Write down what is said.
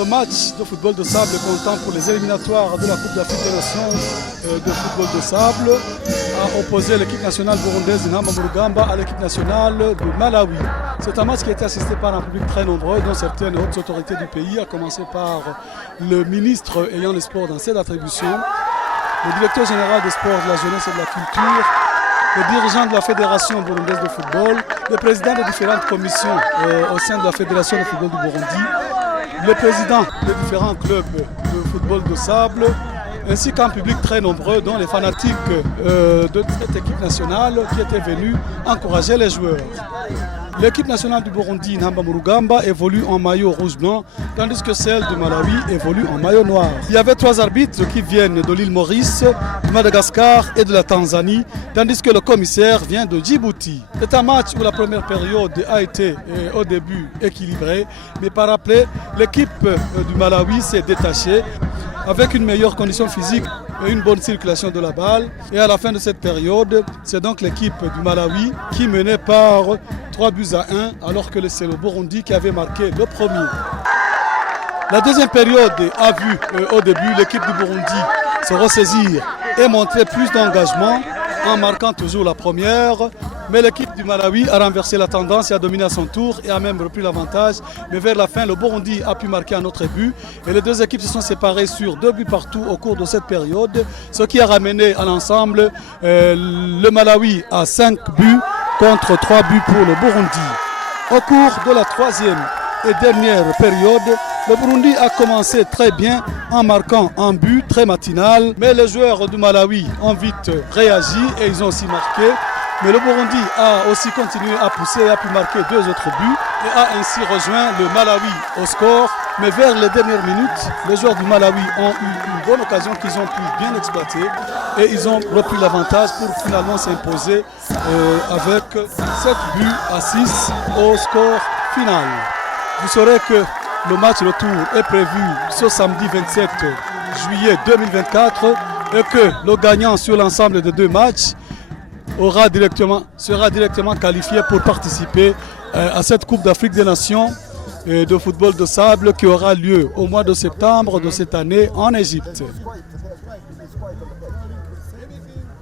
Ce match de football de sable comptant pour les éliminatoires de la Coupe d'Afrique des Nations de football de sable a opposé l'équipe nationale burundaise d'Intamba mu Rugamba à l'équipe nationale du Malawi. C'est un match qui a été assisté par un public très nombreux, dont certaines hautes autorités du pays, à commencer par le ministre ayant les sports dans ses attributions, le directeur général des sports, de la jeunesse et de la culture, le dirigeant de la Fédération burundaise de football, le président de différentes commissions au sein de la Fédération de football du Burundi, le président des différents clubs de football de sable, ainsi qu'un public très nombreux, dont les fanatiques de cette équipe nationale qui étaient venus encourager les joueurs. L'équipe nationale du Burundi, Intamba mu Rugamba, évolue en maillot rouge-blanc, tandis que celle du Malawi évolue en maillot noir. Il y avait 3 arbitres qui viennent de l'île Maurice, de Madagascar et de la Tanzanie, tandis que le commissaire vient de Djibouti. C'est un match où la première période a été au début équilibrée, mais par après, l'équipe du Malawi s'est détachée avec une meilleure condition physique et une bonne circulation de la balle. Et à la fin de cette période, c'est donc l'équipe du Malawi qui menait par 3-1, alors que c'est le Burundi qui avait marqué le premier. La deuxième période a vu au début l'équipe du Burundi se ressaisir et montrer plus d'engagement en marquant toujours la première. Mais l'équipe du Malawi a renversé la tendance et a dominé à son tour et a même repris l'avantage. Mais vers la fin, le Burundi a pu marquer un autre but. Et les deux équipes se sont séparées sur 2 buts partout au cours de cette période. Ce qui a ramené à l'ensemble le Malawi à 5 buts contre 3 buts pour le Burundi. Au cours de la 3e et dernière période, le Burundi a commencé très bien en marquant un but très matinal. Mais les joueurs du Malawi ont vite réagi et ils ont aussi marqué. Mais le Burundi a aussi continué à pousser et a pu marquer 2 autres buts et a ainsi rejoint le Malawi au score. Mais vers les dernières minutes, les joueurs du Malawi ont eu une bonne occasion qu'ils ont pu bien exploiter et ils ont repris l'avantage pour finalement s'imposer avec 7 buts à 6 au score final. Vous saurez que le match retour est prévu ce samedi 27 juillet 2024 et que le gagnant sur l'ensemble des 2 matchs sera directement qualifié pour participer à cette Coupe d'Afrique des Nations de football de sable qui aura lieu au mois de septembre de cette année en Égypte.